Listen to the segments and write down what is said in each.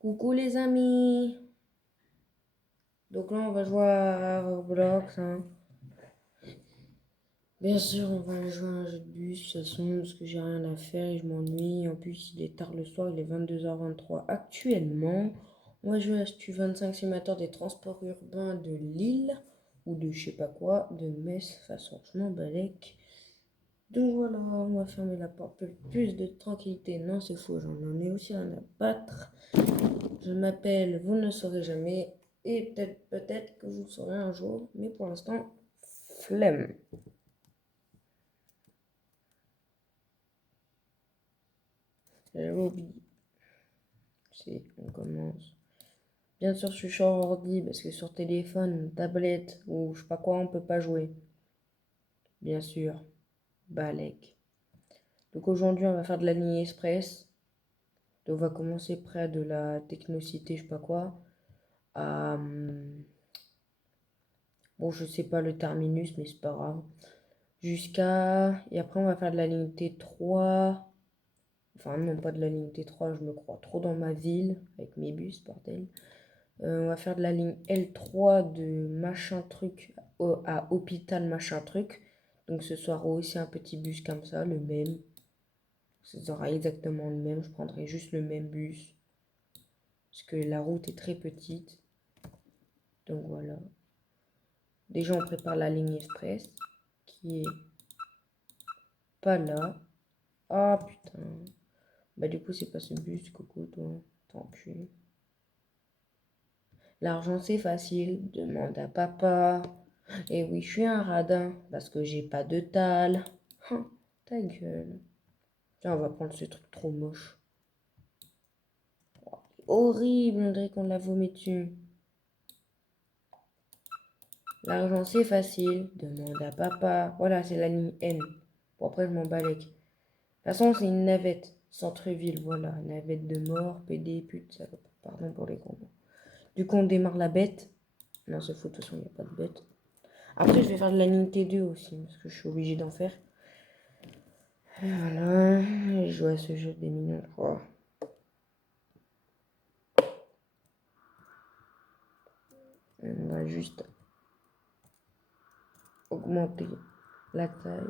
Coucou les amis. Donc là on va jouer à Roblox, hein. Bien sûr on va jouer à un jeu de bus de toute façon parce que j'ai rien à faire et je m'ennuie. En plus il est tard le soir, il est 22h23 actuellement. On va jouer à Stu 25 simulateur des transports urbains de Lille ou de je sais pas quoi, de Metz, façon je m'en balèque. Donc voilà, on va fermer la porte pour plus de tranquillité. Non c'est faux, j'en ai aussi rien à battre. Je m'appelle Vous ne saurez jamais et peut-être que vous le saurez un jour, mais pour l'instant, flemme. J'avais oublié. On commence. Bien sûr, je suis sur ordi parce que sur téléphone, tablette ou je sais pas quoi, on peut pas jouer. Bien sûr, Balek. Donc aujourd'hui, on va faire de la ligne express. Donc on va commencer près de la Technocité, je sais pas quoi. À, bon, je sais pas le terminus, mais c'est pas grave. Et après, on va faire de la ligne T3. Enfin, non, pas de la ligne T3, je me crois trop dans ma ville avec mes bus, bordel. On va faire de la ligne L3 de machin truc à hôpital machin truc. Donc ce sera aussi un petit bus comme ça, le même. Ce sera exactement le même. Je prendrai juste le même bus. Parce que la route est très petite. Donc voilà. Déjà, on prépare la ligne express qui est pas là. Ah putain. Bah du coup, c'est pas ce bus, coco, toi. Tant que l'argent c'est facile, demande à papa. Et oui, je suis un radin parce que j'ai pas de dalle. Ta gueule. Tiens, on va prendre ce truc trop moche. Horrible, on dirait qu'on l'a vomi dessus. L'argent c'est facile, demande à papa. Voilà, c'est la ligne N. Bon, après, je m'en balèque. De toute façon, c'est une navette. Centre-ville, voilà. Navette de mort, PD, pute, ça va. Pardon pour les gros mots. Du coup, on démarre la bête. Non, c'est faux, de toute façon, il n'y a pas de bête. Après, je vais faire de la ligne T2 aussi, parce que je suis obligée d'en faire. Et voilà, je joue à ce jeu des millions de fois. On va juste augmenter la taille.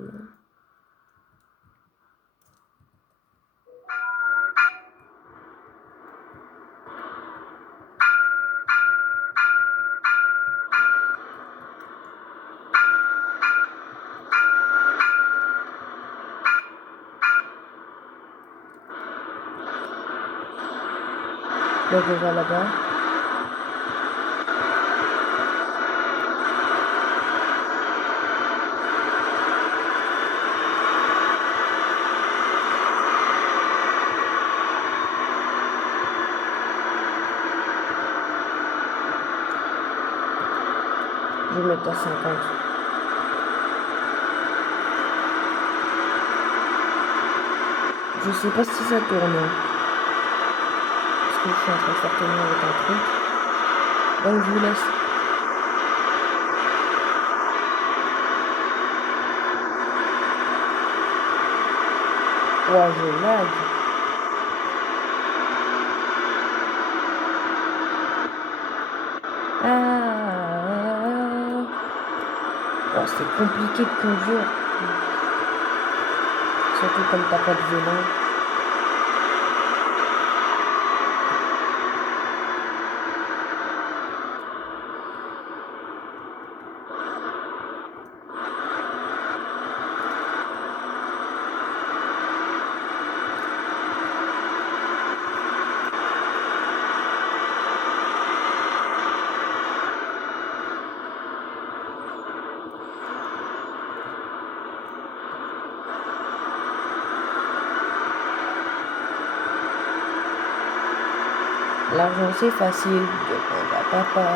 Donc on va là-bas. Je vais mettre à 50. Je sais pas si ça tourne. Parce que je suis en train de faire tourner avec un truc. Donc je vous laisse. Oh, je lag. Ah. Oh, c'est compliqué de conduire. Surtout comme t'as pas de volant. L'argent c'est facile, demande à papa.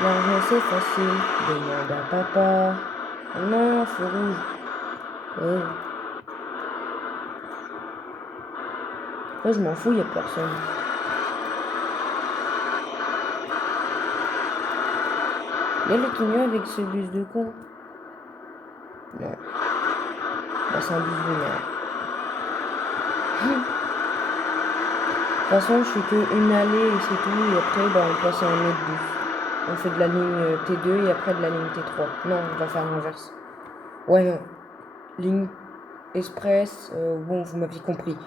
L'argent c'est facile, demande à papa. Oh non, feu rouge. Oh. Moi je m'en fous, y a personne. Y'a le mieux avec ce bus de con. Non. Bah c'est un bus de merde. toute façon, je fais qu'une allée et c'est tout. Et après, bah, on passe à un autre bus. On fait de la ligne T2 et après de la ligne T3. Non, on va faire l'inverse. Ouais, non. Ligne express, bon, vous m'avez compris.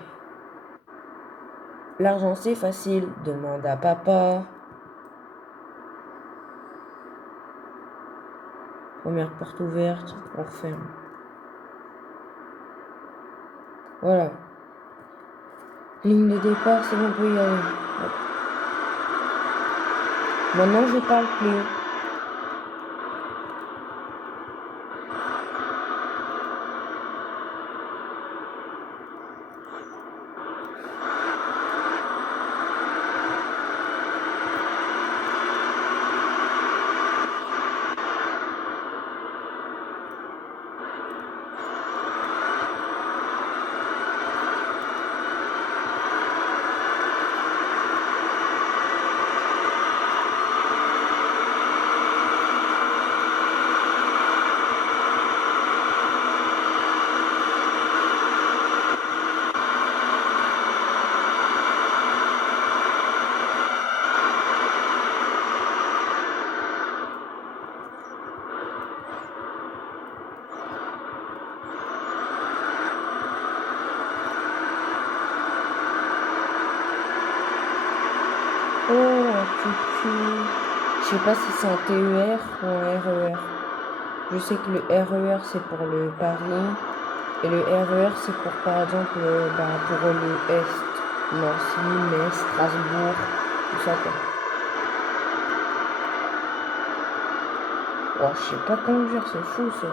L'argent, c'est facile. Demande à papa. Première porte ouverte, on referme. Voilà. Ligne de départ, c'est bon, on peut y aller. Hop. Maintenant, je parle plus. Oh, un cucu. Je sais pas si c'est un TER ou un RER. Je sais que le RER c'est pour le Paris et le RER c'est pour par exemple pour le Est, Nancy, Metz, Strasbourg, tout ça quoi. Oh, je sais pas conduire, c'est fou ça.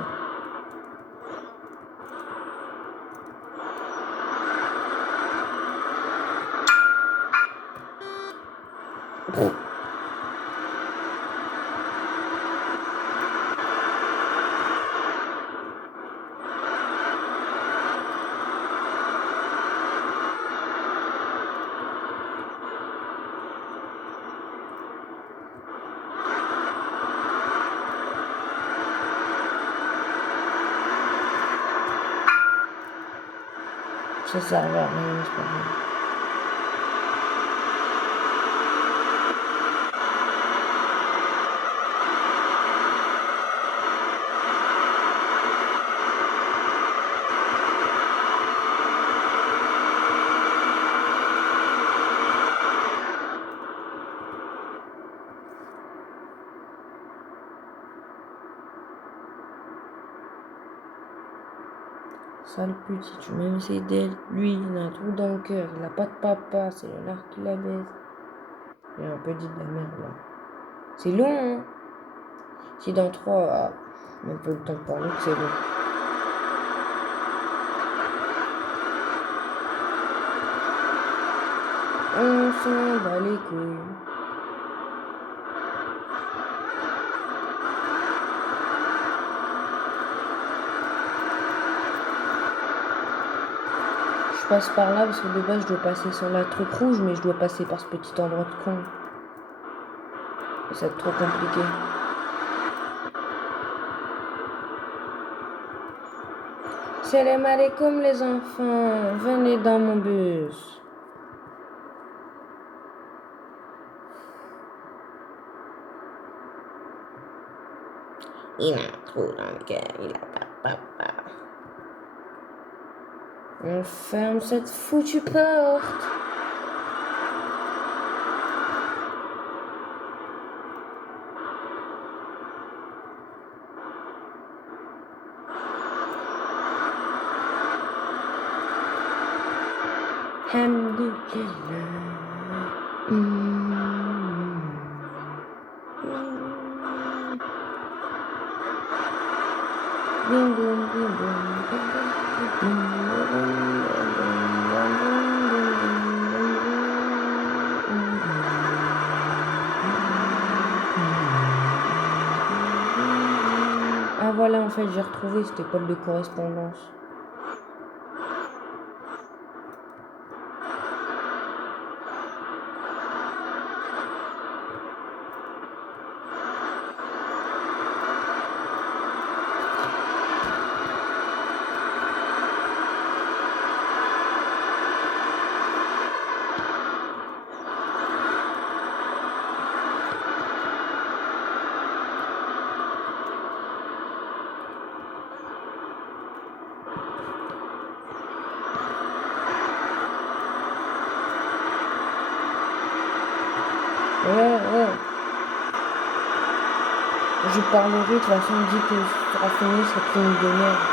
Ça servait à rien, c'est pas grave. Sale petit, tu m'aimes c'est d'elle. Lui, il a un trou dans le cœur, il a pas de papa, c'est le narc qui la baise. Il a un peu dit de la merde là. C'est long, hein. Si dans 3, même pas le temps de parler, que c'est bon. On s'en bat les couilles. Je passe par là parce que de base je dois passer sur la truc rouge, mais je dois passer par ce petit endroit de con. Ça va être trop compliqué. Salam alaikum les enfants, venez dans mon bus. Il a un trou dans le cœur, il a pas de papa. On ferme cette foutue porte. Ah voilà, en fait, j'ai retrouvé cette école de correspondance. Je parlerai, de toute façon, dit que ce sera fini cette ligne de merde.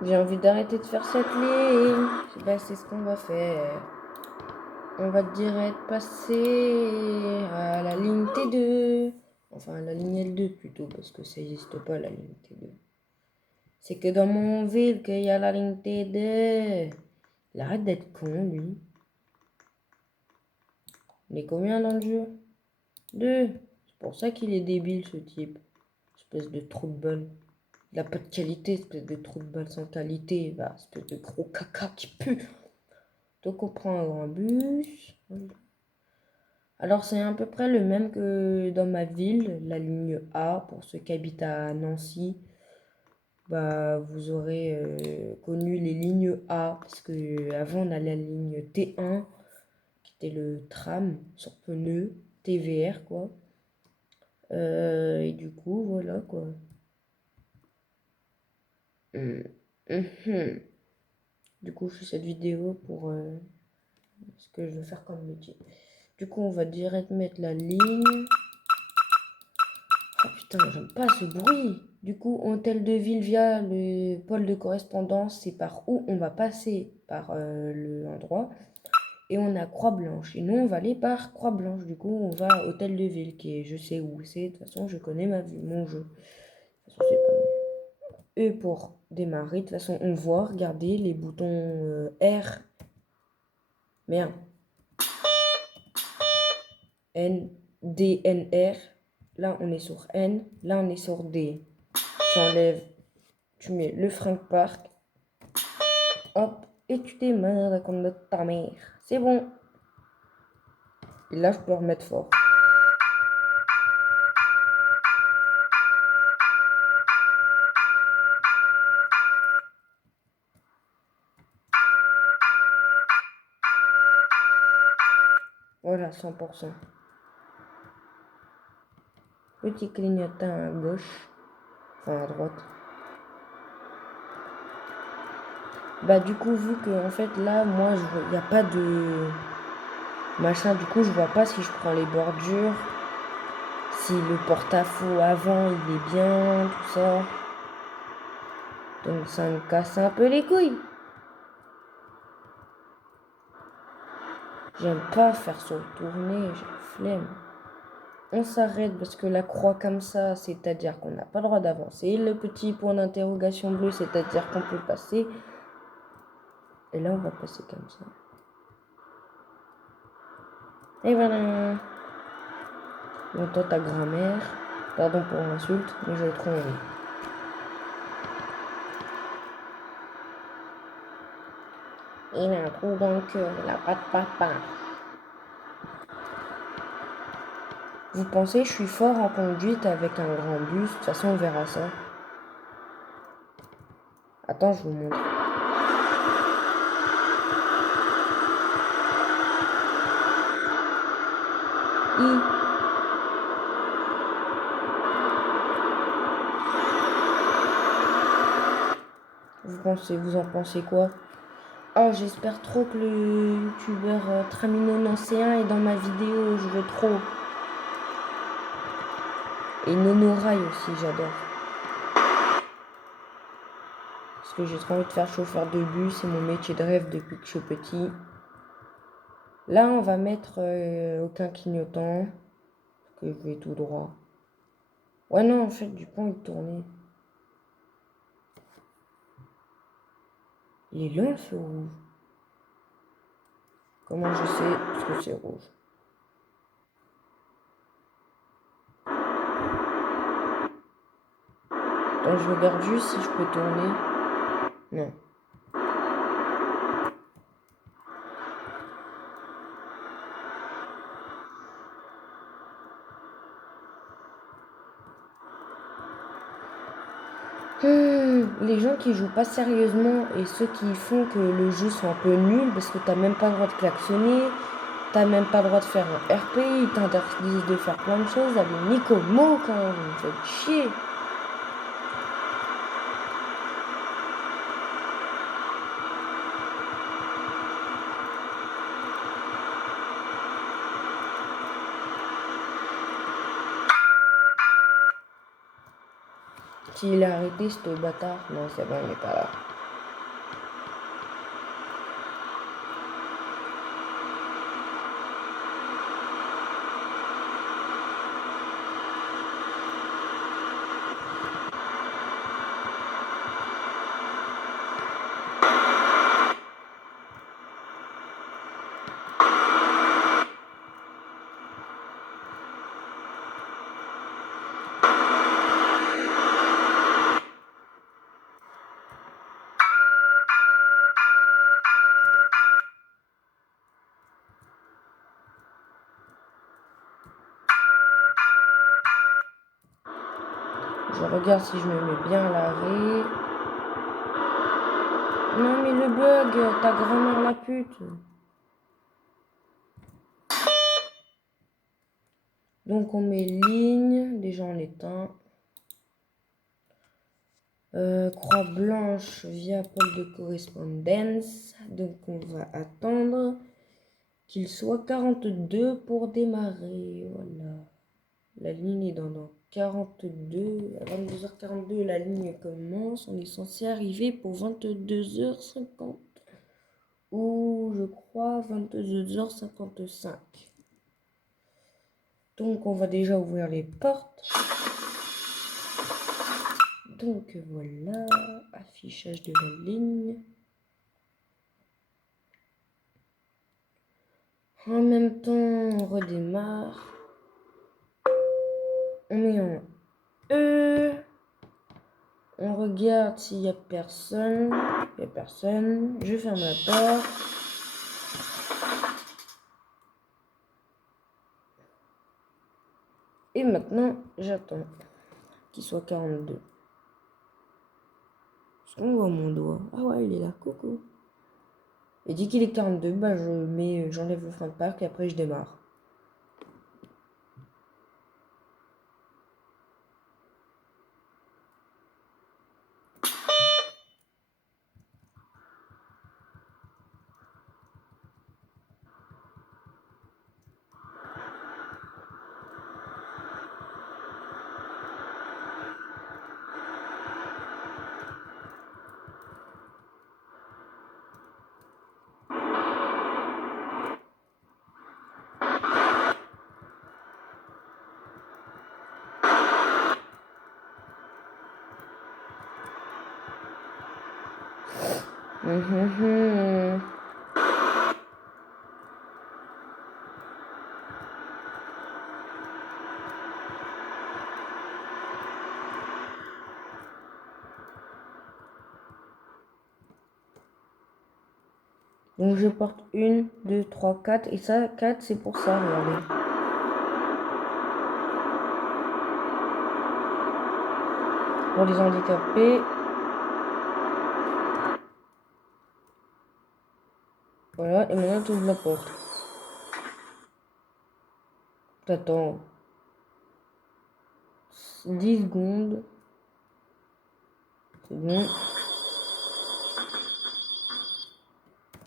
J'ai envie d'arrêter de faire cette ligne. Bah, c'est ce qu'on va faire. On va direct passer à la ligne T2. Enfin, à la ligne L2 plutôt, parce que ça n'existe pas la ligne T2. C'est que dans mon ville qu'il y a la ligne T2. Il arrête d'être con, lui. On est combien dans le jeu? 2. C'est pour ça qu'il est débile, ce type. Espèce de trou de balle. Il n'a pas de qualité, espèce de trou de balle sans qualité. Bah, espèce de gros caca qui pue. Donc on prend un grand bus. Alors c'est à peu près le même que dans ma ville, la ligne A, pour ceux qui habitent à Nancy. Bah, vous aurez connu les lignes A, parce que avant on a la ligne T1, qui était le tram sur pneu, TVR quoi. Et du coup, voilà quoi. Du coup, je fais cette vidéo pour ce que je veux faire comme métier. Du coup, on va direct mettre la ligne. Oh putain, j'aime pas ce bruit. Du coup, hôtel de ville via le pôle de correspondance, c'est par où on va passer par l'endroit. Et on a Croix-Blanche. Et nous, on va aller par Croix-Blanche. Du coup, on va à hôtel de ville, qui est, je sais où c'est. De toute façon, je connais mon jeu. De toute façon, c'est pas mieux. Et pour démarrer, de toute façon, on voit, regardez, les boutons R. Merde. N, D, N, R. Là, on est sur N. Là, on est sur D. Tu enlèves, tu mets le Frank Park. Hop, et tu démarres comme de ta mère. C'est bon. Et là, je peux remettre fort. Voilà, 100%. Petit clignotant à gauche. Enfin, à droite. Bah, du coup, vu que, en fait, là, moi, il n'y a pas de machin. Du coup, je vois pas si je prends les bordures. Si le porte-à-faux avant, il est bien, tout ça. Donc, ça me casse un peu les couilles. J'aime pas faire sur le tourner, j'ai la flemme. On s'arrête parce que la croix comme ça, c'est-à-dire qu'on n'a pas le droit d'avancer. Le petit point d'interrogation bleu, c'est-à-dire qu'on peut passer. Et là, on va passer comme ça. Et voilà. On entend ta grand-mère. Pardon pour l'insulte, mais j'ai trop envie. Il a un trou dans le cœur, il n'a pas de papa. Vous pensez que je suis fort en conduite avec un grand bus? De toute façon, on verra ça. Attends, je vous montre. Vous en pensez quoi? Oh, j'espère trop que le youtubeur Tramino Nancéen est dans ma vidéo, je veux trop. Et Nonorail aussi, j'adore. que j'ai trop envie de faire chauffeur de bus, c'est mon métier de rêve depuis que je suis petit. Là, on va mettre aucun clignotant, parce que je vais tout droit. Ouais, non, en fait, du pont est tourné. Il est long, le feu rouge. Comment je sais? Parce que c'est rouge. Attends, je regarde juste si je peux tourner. Non. Les gens qui jouent pas sérieusement et ceux qui font que le jeu soit un peu nul parce que t'as même pas le droit de klaxonner, t'as même pas le droit de faire un RP, ils t'interdisent de faire plein de choses. Allez, Nicomo quand même, vous me faites chier. S'il a arrêté ce bâtard, non c'est bon, il n'est pas là. Je regarde si je me mets bien à l'arrêt. Non mais le bug, ta grand-mère la pute. Donc on met ligne, déjà on l'éteint. Croix blanche via pôle de correspondance. Donc on va attendre qu'il soit 42 pour démarrer. Voilà. La ligne est dans 42. À 22h42, la ligne commence. On est censé arriver pour 22h50. Ou je crois 22h55. Donc on va déjà ouvrir les portes. Donc voilà, affichage de la ligne. En même temps, on redémarre. On met en E. On regarde s'il n'y a personne. Il n'y a personne. Je ferme la porte. Et maintenant, j'attends qu'il soit 42. Est-ce qu'on voit mon doigt? Ah ouais, il est là. Coucou. Et dès qu'il est 42, bah j'enlève le frein de parc et après je démarre. Donc je porte 1, 2, 3, 4. Et ça, 4, c'est pour ça, regardez. Pour les handicapés. Voilà, et maintenant tu ouvres la porte. T'attends 10 secondes. C'est bon.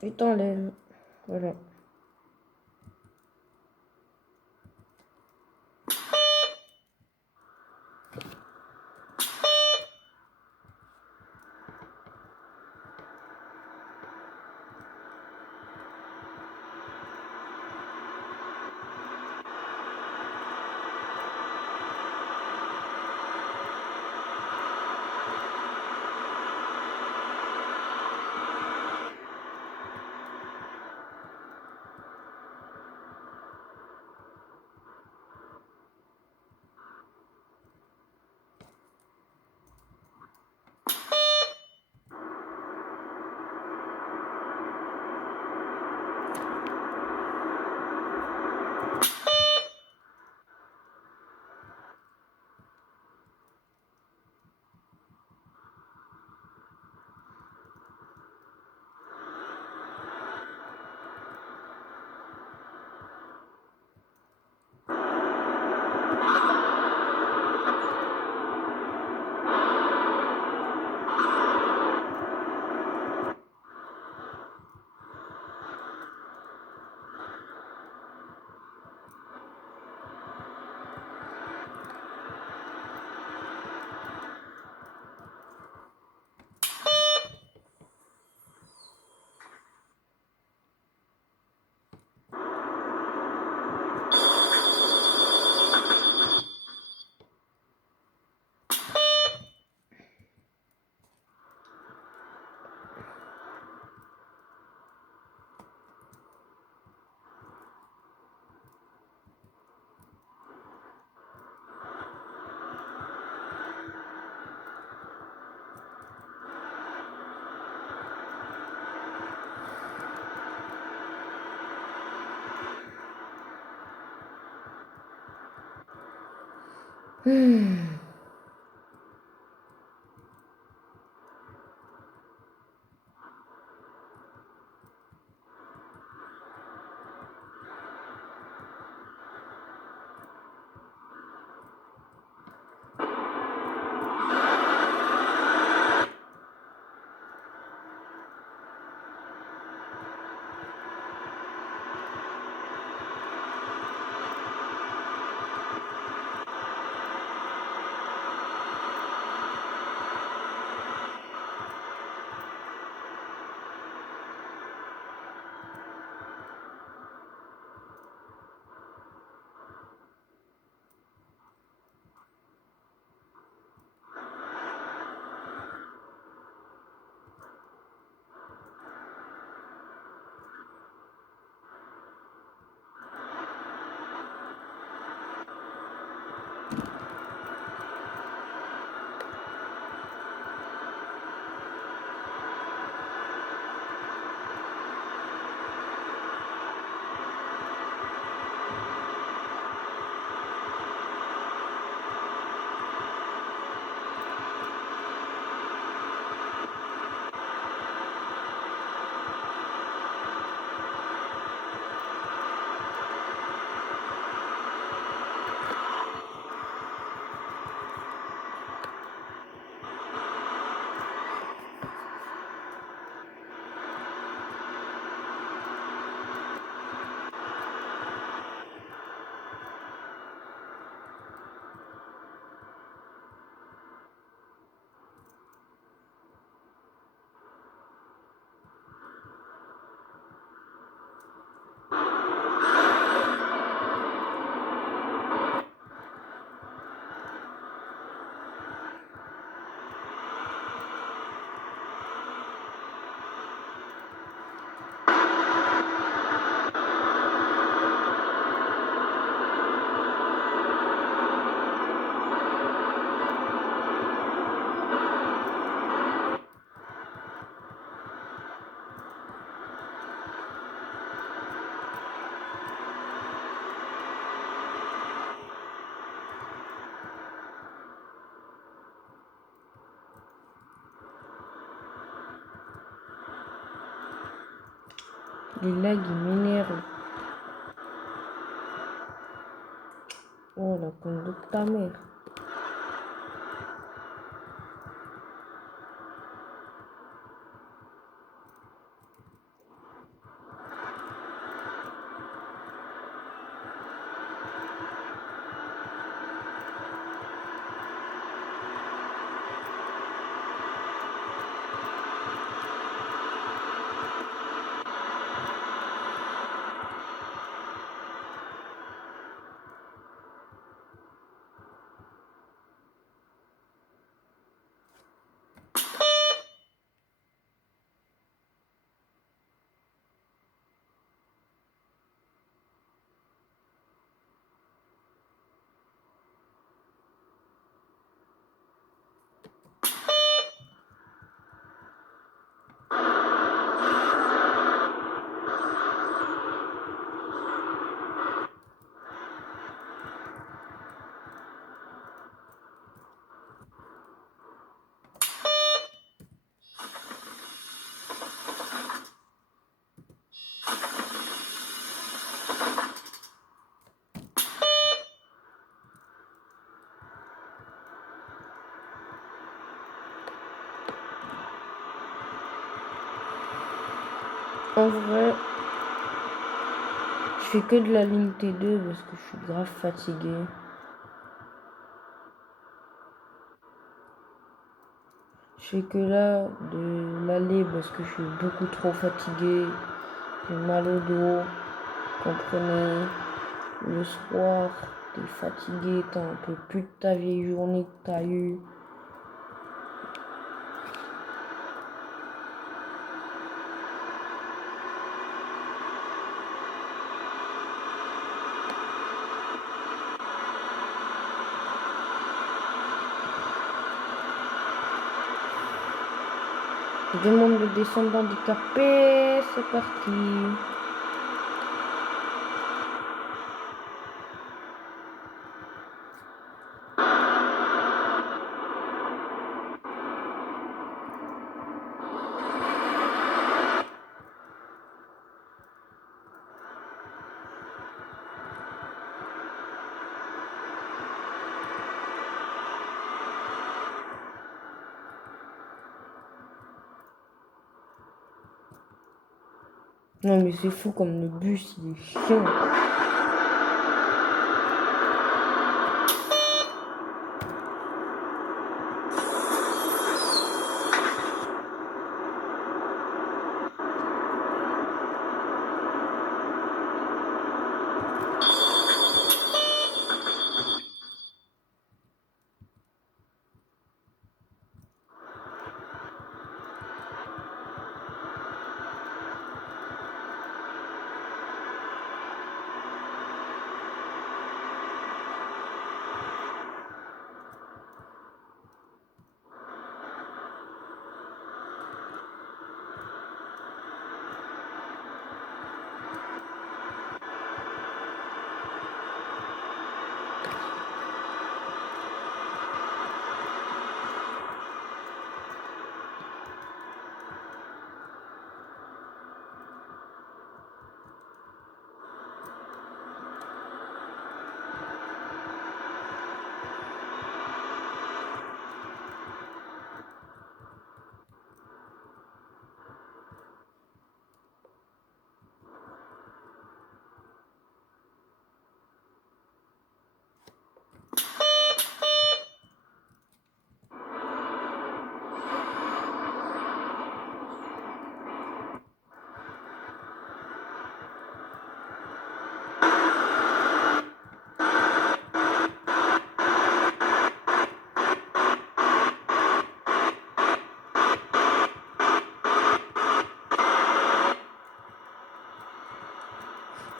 Et t'enlèves. Voilà. Hmm. Les lags, ils m'énervent. Oh, la conne de ta mère. En vrai, je fais que de la ligne T2 parce que je suis grave fatigué. Je fais que là de l'aller parce que je suis beaucoup trop fatigué. J'ai mal au dos. Comprenez, le soir, t'es fatigué, t'as un peu plus de ta vieille journée que t'as eue. Demande de descendre handicapé, c'est parti. Non, mais c'est fou comme le bus, il est chiant.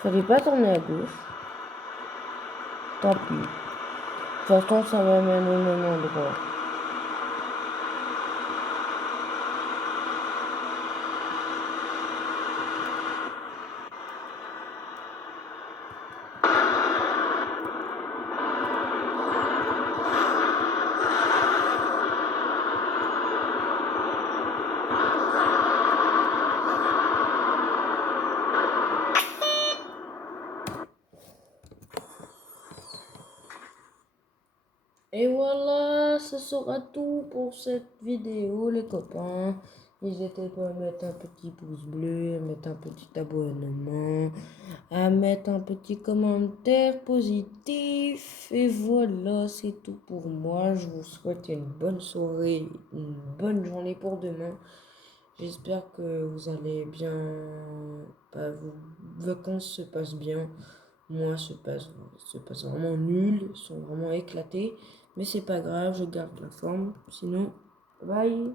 Fallait pas tourner à gauche. Tant pis. De toute façon, ça m'amène au même endroit. Et voilà, ce sera tout pour cette vidéo, les copains. N'hésitez pas à mettre un petit pouce bleu, à mettre un petit abonnement, à mettre un petit commentaire positif. Et voilà, c'est tout pour moi. Je vous souhaite une bonne soirée, une bonne journée pour demain. J'espère que vous allez bien, vos vacances se passent bien. Moi, se passe vraiment nul, ils sont vraiment éclatés. Mais c'est pas grave, je garde la forme. Sinon, bye!